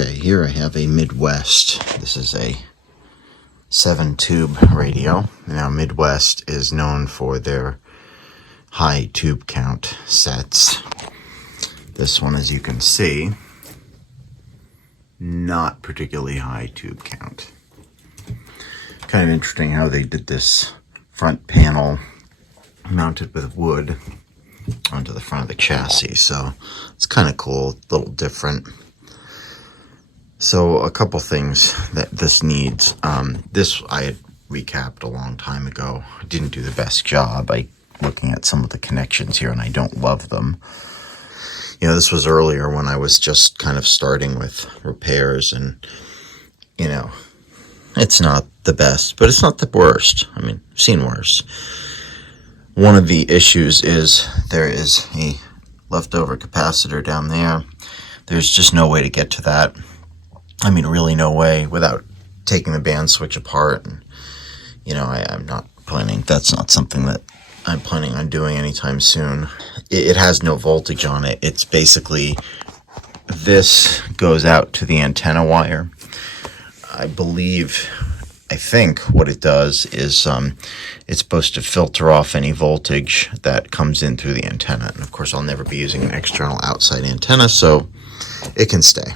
Okay, here I have a Midwest. This is a 7-tube radio. Now, Midwest is known for their high tube count sets. This one, as you can see, not particularly high tube count. Kind of interesting how they did this front panel mounted with wood onto the front of the chassis. So it's kind of cool, a little different. So a couple things that this needs. This I had recapped a long time ago. I didn't do the best job. Looking at some of the connections here, and I don't love them. You know, this was earlier when I was just kind of starting with repairs, and, you know, it's not the best, but it's not the worst. I mean, I've seen worse. One of the issues is there is a leftover capacitor down there. There's just no way to get to that. I mean, really no way without taking the band switch apart. And, you know, I'm not planning, that's not something that I'm planning on doing anytime soon. It has no voltage on it. It's basically, this goes out to the antenna wire. I think what it does is it's supposed to filter off any voltage that comes in through the antenna. And of course, I'll never be using an external outside antenna, so it can stay.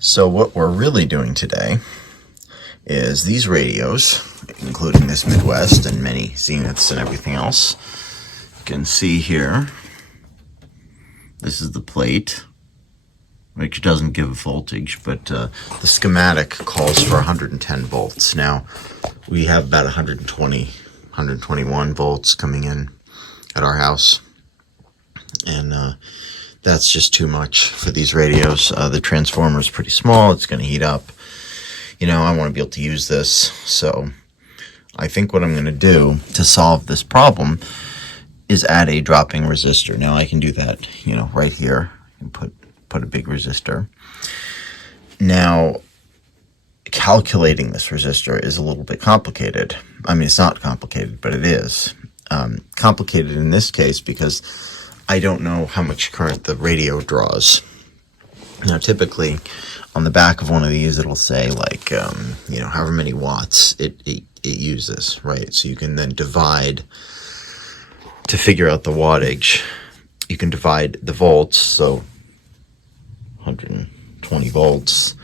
So what we're really doing today is these radios, including this Midwest and many Zeniths and everything else. You can see here, this is the plate, which doesn't give a voltage, but the schematic calls for 110 volts. Now, we have about 120, 121 volts coming in at our house, and that's just too much for these radios. The transformer is pretty small. It's going to heat up. You know, I want to be able to use this. So I think what I'm going to do to solve this problem is add a dropping resistor. Now I can do that, you know, right here. I can put a big resistor. Now, calculating this resistor is a little bit complicated. I mean, it's not complicated, but it is. Complicated in this case because I don't know how much current the radio draws. Now, typically, on the back of one of these, it'll say, like, you know, however many watts it uses, right? So you can then divide, to figure out the wattage, you can divide the volts, so 120 volts,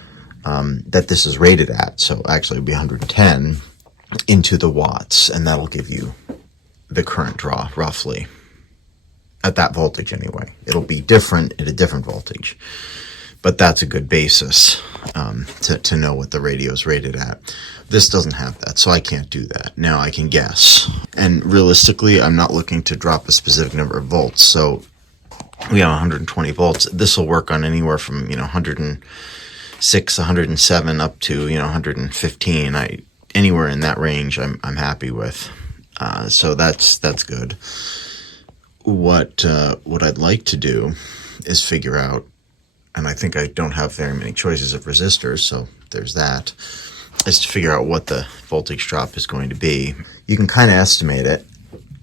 that this is rated at, so actually it would be 110, into the watts, and that'll give you the current draw, roughly. At that voltage anyway. It'll be different at a different voltage. But that's a good basis to know what the radio is rated at. This doesn't have that, so I can't do that. Now I can guess. And realistically, I'm not looking to drop a specific number of volts. So we have 120 volts. This will work on anywhere from, you know, 106, 107 up to, you know, 115. Anywhere in that range I'm happy with. So that's good. What I'd like to do is figure out, and I think I don't have very many choices of resistors, so there's that, is to figure out what the voltage drop is going to be. You can kind of estimate it.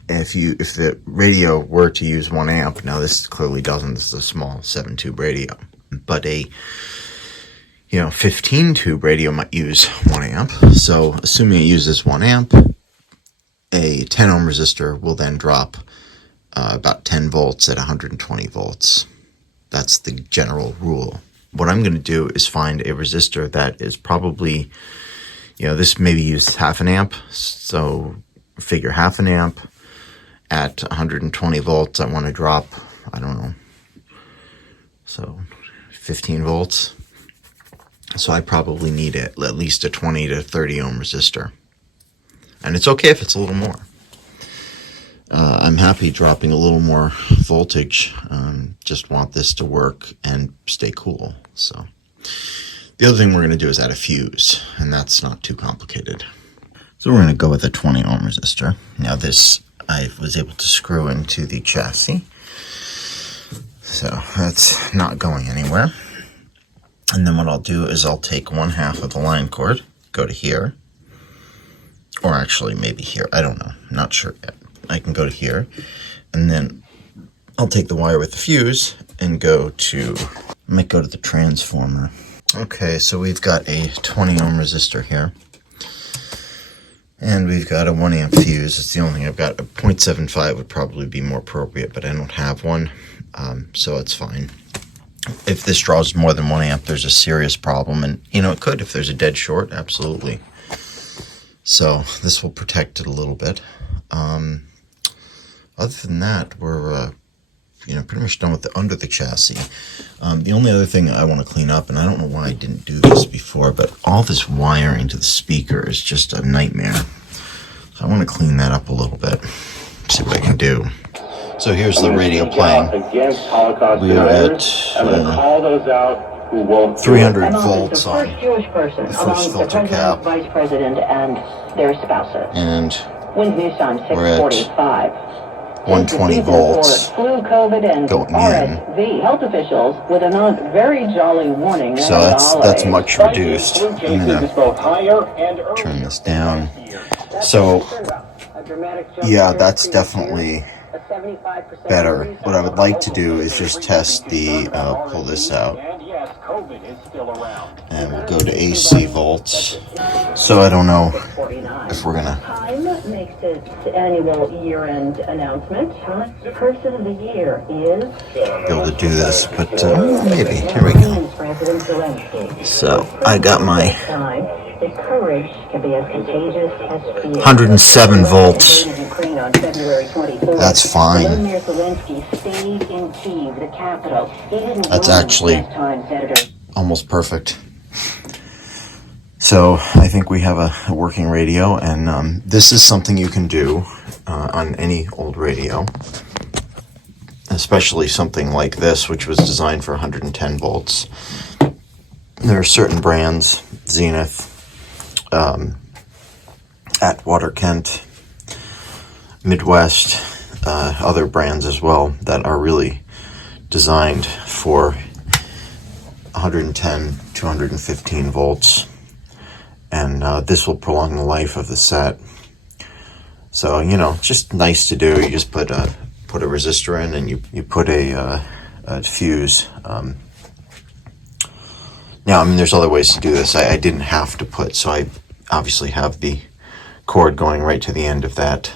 If the radio were to use 1 amp, now this clearly doesn't, this is a small 7-tube radio, but a 15-tube radio might use 1 amp. So assuming it uses 1 amp, a 10 ohm resistor will then drop about 10 volts at 120 volts. That's the general rule. What I'm going to do is find a resistor that is probably, this maybe uses half an amp. So figure half an amp at 120 volts. I want to drop, I don't know, so 15 volts. So I probably need at least a 20 to 30 ohm resistor. And it's okay if it's a little more. I'm happy dropping a little more voltage. Just want this to work and stay cool. So the other thing we're going to do is add a fuse, and that's not too complicated. So we're going to go with a 20 ohm resistor. Now this I was able to screw into the chassis, so that's not going anywhere. And then what I'll do is I'll take 1/2 of the line cord, go to here, or actually maybe here, I don't know, not sure yet. I can go to here, and then I'll take the wire with the fuse and I might go to the transformer. Okay, so we've got a 20 ohm resistor here. And we've got a 1 amp fuse. It's the only thing I've got. A 0.75 would probably be more appropriate, but I don't have one, so it's fine. If this draws more than 1 amp, there's a serious problem, and it could if there's a dead short, absolutely. So this will protect it a little bit. Other than that, we're pretty much done with the under the chassis. The only other thing I want to clean up, and I don't know why I didn't do this before, but all this wiring to the speaker is just a nightmare. So I want to clean that up a little bit, see what I can do. So here's the radio playing. We are at 300 volts on the first filter cap, Vice President and their spouses. and we're at 120 volts flu, COVID, and going in. RSV. Health officials with a not very jolly warning. So that's much reduced. I'm gonna turn this down. So yeah, that's definitely better. What I would like to do is just test the pull this out, and we'll go to AC volts. So I don't know if we're gonna Time makes its annual year-end announcement. Person of the year is be able to do this, but maybe. Here we go. President Zelensky. So I got my The courage can be as contagious as fear. 107 volts. That's fine. Volodymyr Zelensky stayed in Kyiv, the capital. That's actually almost perfect. So I think we have a working radio, and this is something you can do on any old radio, especially something like this, which was designed for 110 volts. There are certain brands, Zenith, Atwater Kent, Midwest, other brands as well, that are really designed for 110, 215 volts. And this will prolong the life of the set. So, just nice to do. You just put a resistor in, and you put a fuse. Now, there's other ways to do this. I didn't have to put, so I obviously have the cord going right to the end of that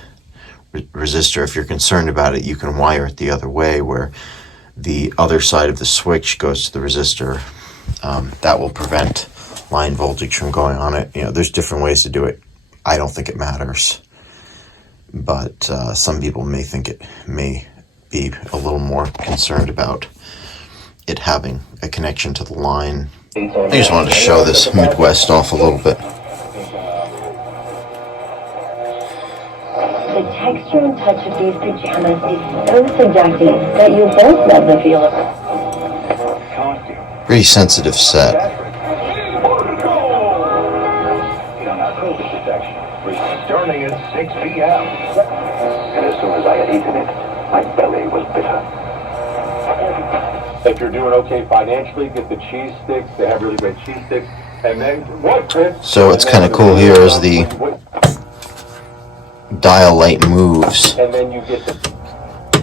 resistor. If you're concerned about it, you can wire it the other way, where the other side of the switch goes to the resistor. That will prevent line voltage from going on it. There's different ways to do it. I don't think it matters, but some people may think it may be a little more concerned about it having a connection to the line. I just wanted to show this Midwest off a little bit. The texture and touch of these pajamas is so seductive that you both love the feel of it. Pretty sensitive set. Starting at 6 p.m. And as soon as I had eaten it, my belly was bitter. If you're doing okay financially, get the cheese sticks. They have really great cheese sticks. And then what, Chris? So what's kind of cool here is the dial light moves and then you get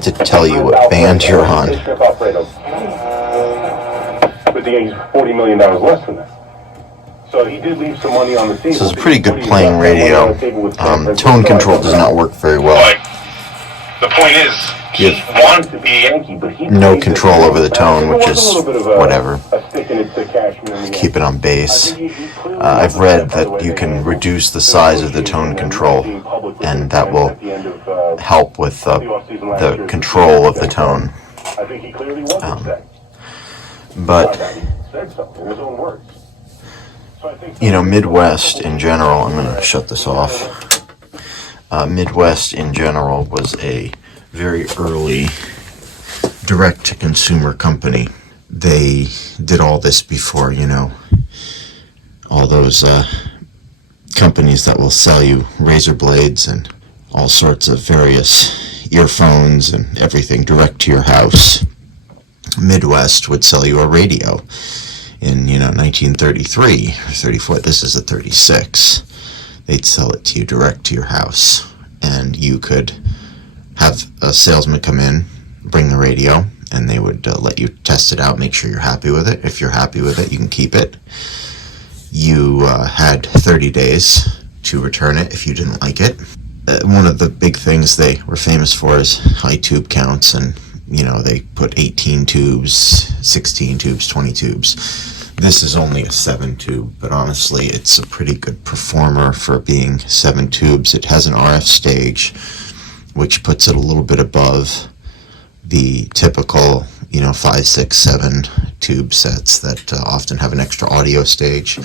to tell you what band you're on. But he's $40 million less than that. So he did leave some money on the table. This is a pretty good playing radio. Tone control does not work very well. The point is, You wanted to be a Yankee, but he no control over the tone, which is whatever. Keep it on bass. I've read that you can reduce the size of the tone control, and that will help with the control of the tone. But Midwest in general, I'm going to shut this off. Midwest in general was a very early direct-to-consumer company. They did all this before, all those companies that will sell you razor blades and all sorts of various earphones and everything direct to your house. Midwest would sell you a radio in 1933 or 34. This is a 36. They'd sell it to you direct to your house, and you could have a salesman come in, bring the radio, and they would let you test it out, make sure you're happy with it. If you're happy with it, you can keep it. You had 30 days to return it if you didn't like it. One of the big things they were famous for is high tube counts, and they put 18 tubes, 16 tubes, 20 tubes. This is only a 7 tube, but honestly it's a pretty good performer for being 7 tubes. It has an RF stage, which puts it a little bit above the typical 5, 6, 7 tube sets that often have an extra audio stage.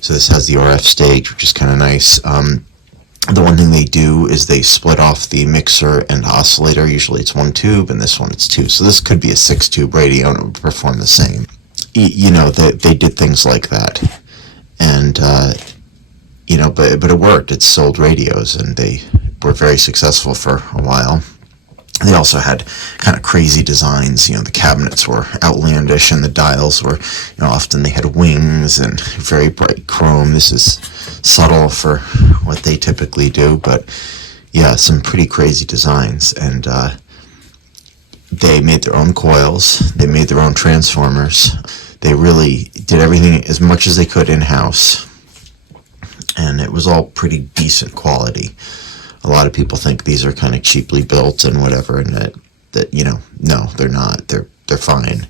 So this has the RF stage, which is kind of nice. The one thing they do is they split off the mixer and oscillator. Usually it's 1 tube, and this one it's 2. So this could be a 6 tube radio and it would perform the same. They did things like that. And, but it worked. It sold radios, and they were very successful for a while. They also had kind of crazy designs. The cabinets were outlandish, and the dials were, often they had wings and very bright chrome. This is subtle for what they typically do, but yeah, some pretty crazy designs. And they made their own coils. They made their own transformers. They really did everything as much as they could in-house, and it was all pretty decent quality. A lot of people think these are kind of cheaply built and whatever, and that no, they're not. They're fine.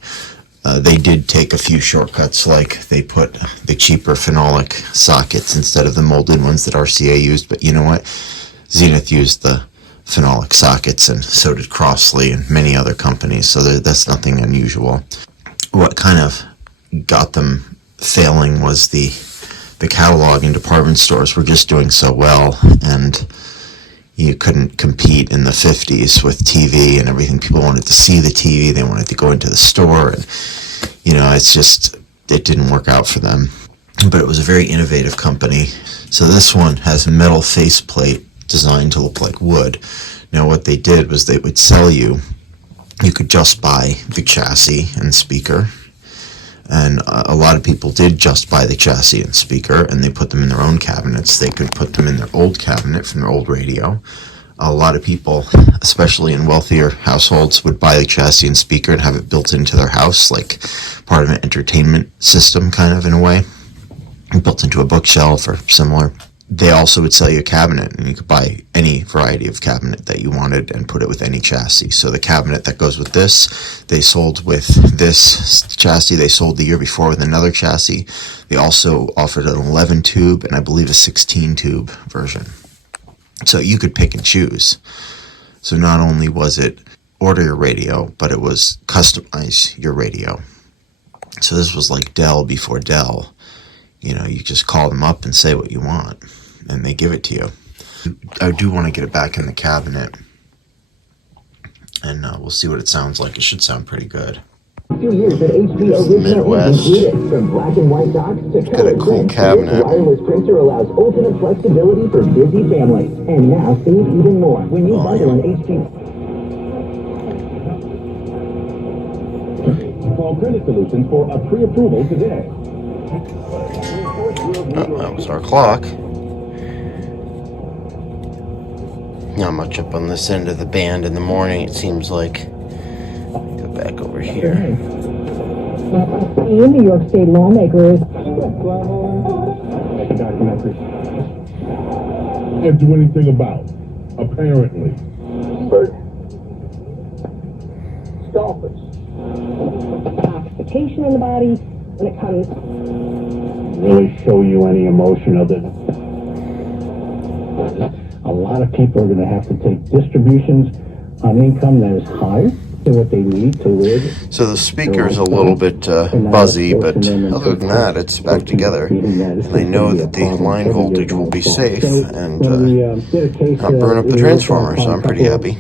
They did take a few shortcuts, like they put the cheaper phenolic sockets instead of the molded ones that RCA used. But you know what? Zenith used the phenolic sockets, and so did Crossley and many other companies. So that's nothing unusual. What kind of got them failing was the catalog in department stores were just doing so well, and you couldn't compete in the 50s with TV and everything. People wanted to see the TV. They wanted to go into the store, and it didn't work out for them. But it was a very innovative company. So this one has a metal faceplate designed to look like wood. Now what they did was they would sell you could just buy the chassis and speaker. And a lot of people did just buy the chassis and speaker, and they put them in their own cabinets. They could put them in their old cabinet from their old radio. A lot of people, especially in wealthier households, would buy the chassis and speaker and have it built into their house, like part of an entertainment system, kind of, in a way, built into a bookshelf or similar. They also would sell you a cabinet, and you could buy any variety of cabinet that you wanted and put it with any chassis. So the cabinet that goes with this, they sold with this chassis. They sold the year before with another chassis. They also offered an 11 tube and I believe a 16 tube version. So you could pick and choose. So not only was it order your radio, but it was customize your radio. So this was like Dell before Dell. You just call them up and say what you want, and they give it to you. I do want to get it back in the cabinet, and we'll see what it sounds like. It should sound pretty good. The Midwest. It's got a cool cabinet. Wireless printer allows ultimate flexibility for busy families. And now save even more when you bundle an HP. Call Credit Solutions for a pre-approval today. Oh, that was our clock. Not much up on this end of the band in the morning, it seems like. Go back over here. The New York State lawmakers Can't do anything about, apparently. selfish. Ossification in the body when it comes. Really show you any emotion of it. A lot of people are going to have to take distributions on income that is higher than what they need to live. So the speaker's a little bit buzzy, but other than that, it's back together. And I know that the line voltage will be safe and not burn up the transformer, so I'm pretty happy.